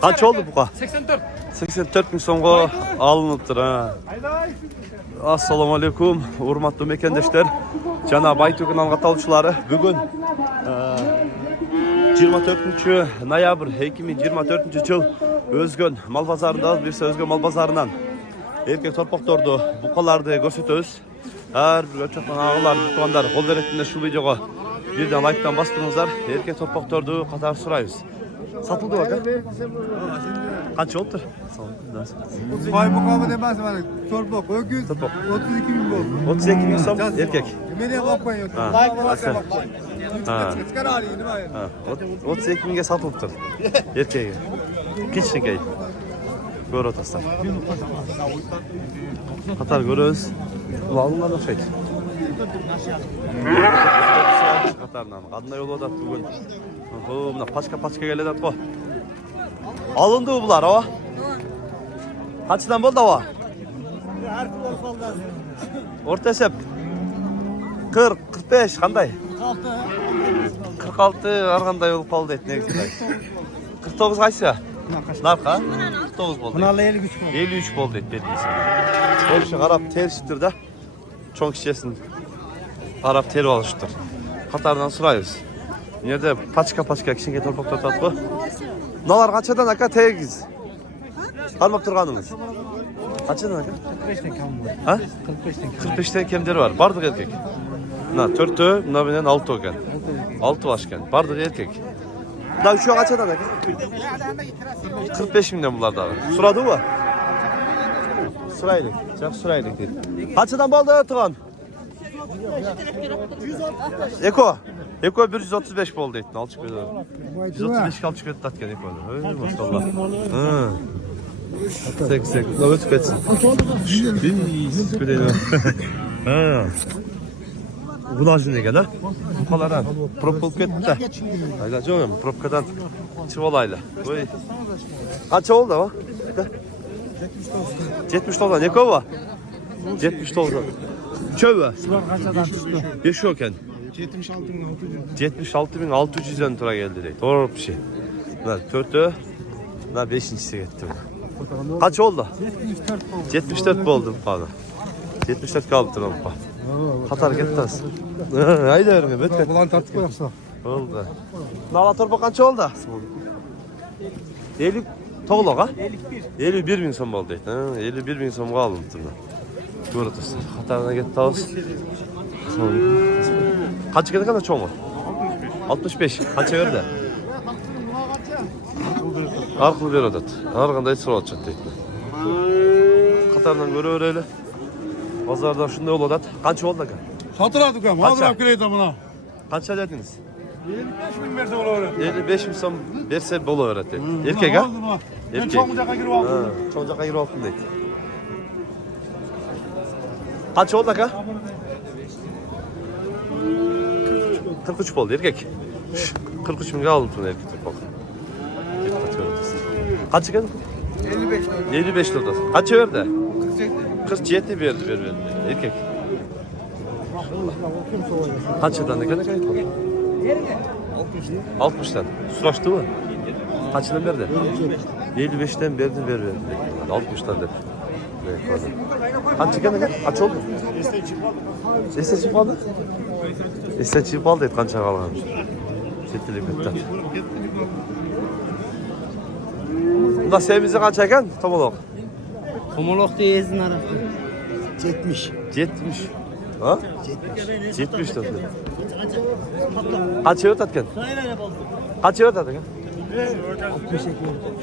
Kaç oldu bu? 84. 84 bin so'mga alınıptır ha. Assalomu alaykum, hurmatli mekendeşler. Jana Baytu kanal katılımcıları bugün 24 noyabr 2024 yıl Özgön mal pazarında birse Özgön mal pazarından erkek torpaqtordu, buqalardı görsetөбүz. Her bir ölçekten ağılar, tutanlar, kol veretinde şu videoga birden like'tan bastırыңызlar. Erkek torpaqtordu qatar surayız. Satıldı bak ha? Kaç oldu? Vay bu kabı demez bana. Torpak, öküz. 32 bin oldu. 32 bin som erkek. Beni bakmayın. Çıkar hali değil mi? 32 binge satılıptır. Erkeğe. Kiçinkey. Gör otaslar. Katar görüyoruz. Ulanlar da şey. Katardan. Kadına yolu da bugün. Buna paçka geledi atma. Alındı bular o. Kaçtan boldu o? Orta hesap. 40, 45 qanday? 46 arqanday olup kaldı et negizday. 49 qaysi? Narqa? 49 boldu. Bunlarla 53 oldu. 53 boldu et belgisi. Oluşu qarab teriştir de. Çoğun kişisin. Qarab terip alıştır. Qatardan surayız. Nerede paçka kişiге torpaq tortatqı. Nalar qaçadan aka tegiz. Qarmap turganыңыз. Qaçadan aka? 45'ten kam var. Ha? 45'ten 45'ten kemderi var. Bardık erkek. Mına 4'tü, mına bilen 6 ekan. 6 başkan. Bardık erkek. Mına 3'ü qaçadan aka? 45 mindən bular dağı. Suradı mı? Suraylık. Çok suraylık dedi. Qaçadan boldu tuğan? Eko 135 boldu ettin. Al çıkıyor. 135 kal çıkıyor tatken Eko'da. Öyle maşallah. Hı. Sek. Ne ötüp etsin. Biz güdeyim. Ha. Bulajın ne gel ha? Bu kalaran. Prop bulup gitti. Hayla canım. Propkadan çıvalayla. Kaç oldu o? 79. Ne kova? 79. Çöve. kaçadan çıktı. 5 yokken. 76.600'den tura geldi deydi. Doğru bir şey. Bunlar 4'ü, bunlar 5'incisi gitti. Kaç oldu? 74 oldu bana. 74 kaldı tura bana. Katar gitti az. Haydi öğrenme, bitti. Ulan tartıp yapsa. Oldu. Nala torpa kaça oldu? 50 toğluk ha? 51 bin som oldu deydi. 51 bin som kaldı tura. Görüyorsun. Katarına gitti az. Kaç kere kadar çoğu mu? 65. Kaça verdi? Arqılı bir adet. Arqanda hiç sıra atacak deydi. Katardan göre öyle. Pazarda şunda yol adet. Kaç oldu ki? Hatırladık ama. Hatırladık kireydi buna. Kaça dediniz? 55 bin verdi ola öğretti. 55 bin son verse bolu öğretti. Erkek ha? Ben Erkek. çok mucaka girip aldım. Çok mucaka girip aldım deydi. Kaç oldu ki? 43 oldu erkek. 43 bin aldım tüm erkek. Bak. Kaç geldi? 55 lira. 55 lira. Kaç verdi? 47. 47 verdi erkek. Kaç yıldan ne kadar kayıt var? 60'tan. Suraştı mı? Kaç yıldan verdi? 55'ten verdi. 60'tan dedi. Kaç yıldan ne kadar? Kaç oldu? Ese çıp aldı? Ese çıp aldı et kança kalgan. Çetilik bitti. Bunda sevimizi kança eken? Tomolog. Homolog diye ezin aradı. 70. 70. Ha? 70 dedi. Kaç yıl tatken? Kaç yıl tatken?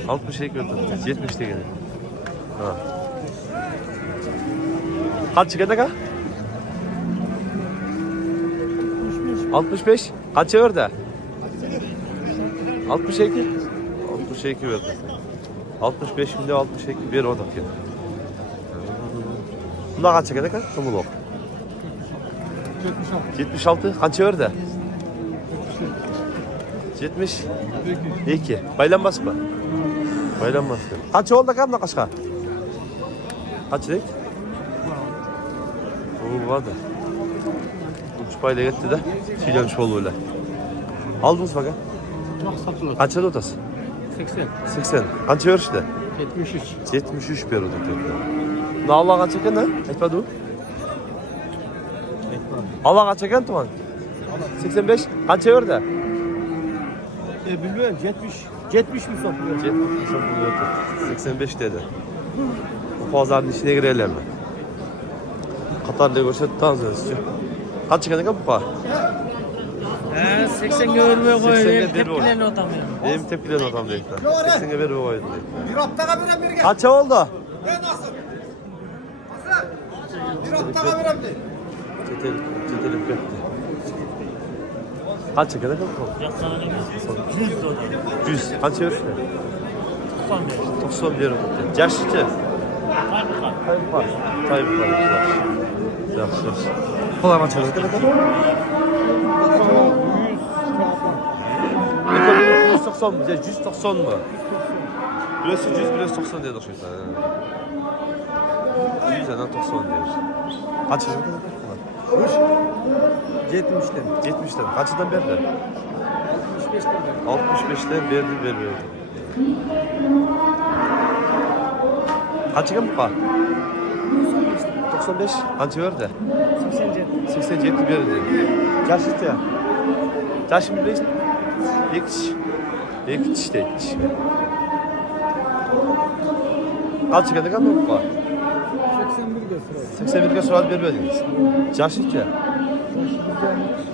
60 ekmek. 70 de gene. Ha. Kaç çıkacak ha? 65. Kaç verdi? 62. 62 verdi. 65 milyon 62 bir odak yani. Bunda kaç çıkacak ha? Tomulok. 76. Kaç verdi? 70. 2. Baylanmaz mı? Baylanmaz. Kaç oldu kam kaçka? Kaç dedik? O vardı. Uç payla gitti de. Çiğlenmiş oldu öyle. Aldınız bakın. Çok satılır. Kaça da otası? 80. 80. Qancha berishdi? 73. 73 berdi tekrar. Navla qancha ekan da? Aytmadi u. Allah qancha ekan tuman? 85. Qancha berdi? Bilmiyorum 70 mi satılıyor? 85 dedi. Bu pazarın içine girelim mi? Katarlı görsetті azizce. Kaç çıkan bu pa? 80'ge vermeye koyuyor. 80'ge Benim bir tepkilerini otamıyorum. Benim tepkilerim adam değil. 80'ge ver bu koydu. Bir haftaga veren bir gel. Kaça oldu? Ne nasıl? Bir haftaga veren de. Çetelik gitti. Kaç çıkan bu? Ya sana ne diyorsun? 100 dolar. 100. Kaç ver? 95. 91. Yaşlıca. Tayyip var. Yaxşı. Kolay kaç ver? Ne 190 mı? 190 mı? Burası 100, burası 90 diye düşünüyorsun. 100'den 90 diyor. Kaç yıl? 70'ten. 70'ten. Kaçından verdi? 65'ten. 65'ten verdi. Kaç yıl bu kadar? 95. Kaç verdi? 87. 87 verdi. Yaşlı ya. Yaşlı bir beş. Ek işte. Kaç çıkardık ama bu kadar? 81'e surat vermediniz. Yaşlı ya.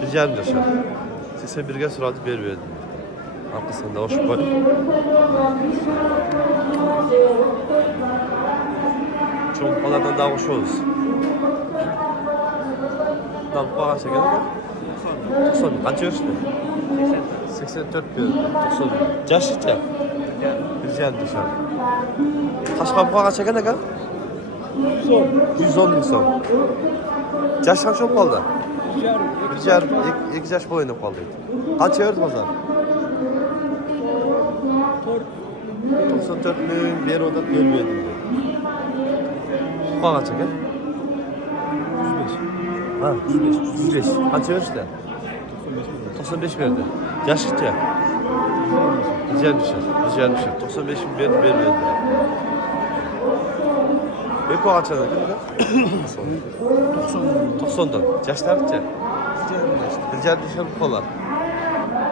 Rica ederim. 81'e surat vermediniz. Arkasında hoş boy. Çoğunluğundan daha hoş oluruz. Tam bağış çekelim mi? 90. Kaç yaşında? 84 diyor. 90. Yaşlı ya. Rica ederim. Kaç kapı bağış çekelim mi? 110 insan. Yaş kaç oldu kaldı? Rica ederim. 2 yaş boyunda kaldı. Kaç verdi pazar? 94 milyon bir oda vermedi. Bana çeker. 105. Ha, 105. Kaç verdi? 95 verdi. Yaşlıca. Rica ederim. 95 milyon vermedi. Beko kaç tane? 90'dan. Yaşlarca. Rica ederim kolar.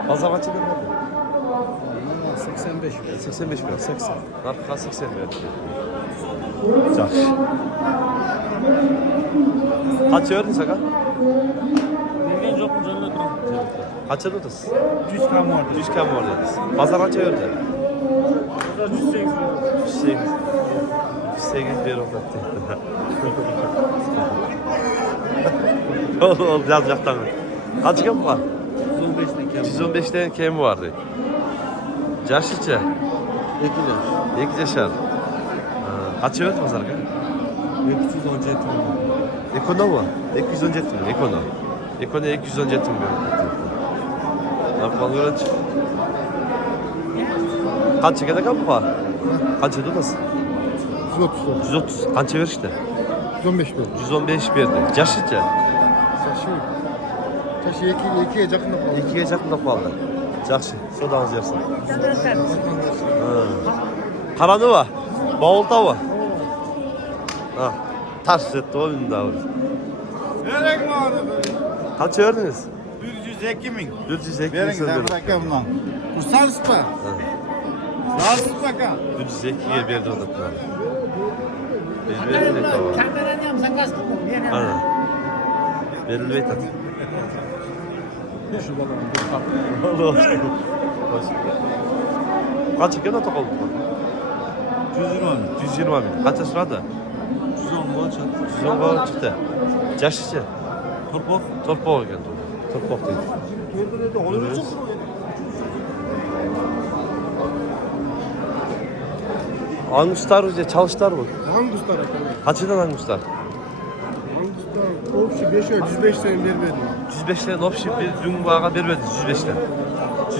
Pazar kaç tane verdi? 85. 85 milyon, 80. Narka 80 milyon. Yaxşı. Kaç verdin Saka? Bilgen yok mu canına durum? Kaça tutasın? 100 kam vardı. 100 kam var dediniz. Pazar kaça verdi? Pazar 108 lira. 108 bir uzattı. Oğlum biraz yaktan. Kaç kam var? 115'ten kim vardı? Yaşlıca. 2 yaşar. Kaç verdi pazar ka? 217 lira. Ekono mu? 217 mi? Ekono. Ekono 217 mi? Yapmalı öğrenci. Kaç çekede kapı var? Kaç tutasın? 130. 130. Kaç ver işte? 115 mi? 115 verdi. Yaşlıca. Taşı 2'ye yakında kaldı. 2'ye yakında kaldı. Yaxşı. Sodanız yersin. Karanı var. Bavulda var. Ha. Ters etti o bindi abi. Nereye vardı? Kaç verdiniz? 102 min. 102 Verin söz sen verin. bırak bundan. Kursan sıpa. Sağ sıpa kan. 102'ye verdi o da. Verilmedi de var. Kamera ne yapsan gaz tutma. Aynen. Verilmedi de. Şu bakalım. Allah aşkına. Kaç çeken atak oldu? 120 bin. Kaça sırada? 110 gol çıktı. Yaşlıca. Torpok geldi. Torpok değil. Görürüz. Angustar hoca çalıştılar mı? Angustar efendim. Kaçıdan Angustar? Angustar. Opsi 5 ay 105 sene vermedi. 105'ten opşi bir dün bağa vermedi 105'ten.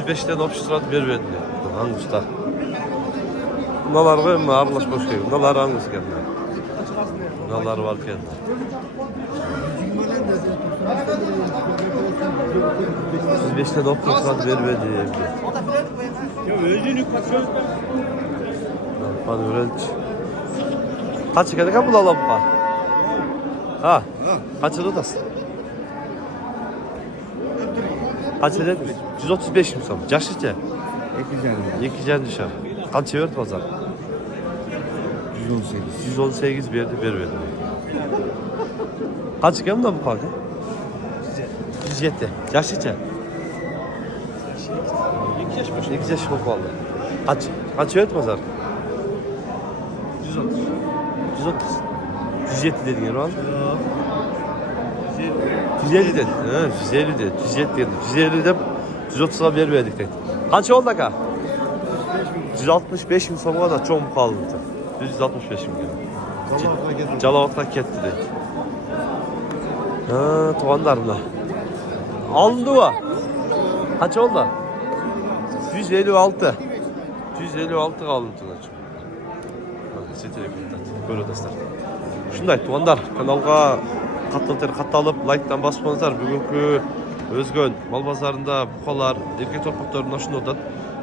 105'ten opşi surat vermedi. Angustar. Bunlar koyma aralaş boş koyma. Bunlar Angus geldi. Bunlar var geldi. 105'ten opşi surat vermedi. Ya öldüğünü kaçıyor. Bana öğrenç. Kaç kadar bu alalım ha? Ha. Kaç odasın? Kaç eder? 135 mi son? Yaşlıca. Yekicen düşer. Kaç çevirt pazar? 118 bir yerde vermedim. Kaç gel bu parka? 107. Yaşlıca. 2 yaş mı kaldı? Kaç çevirt pazar? 130. 130. 107 dedin ya lan. 150 dedin. He, 150 dedin. 107 dedin. 150 de 130'a vermedik dedin. Kaç oldu ka? 165 mi sonra da çok mu kaldı? 165 mi geldi? Calavat'ta ketti dedi. Ha, tuğanlarımla. Alındı o. Kaç oldu? 156. 156 kaldı Tunacığım. Böyle dostlar. Şunday tuğanlar kanalga katılıp like'tan basmanızlar. Bugünkü Özgön mal pazarında bukalar, erkek torpaklarında şundan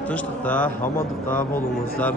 tinçlikta, amanlıkta bolunuzlar.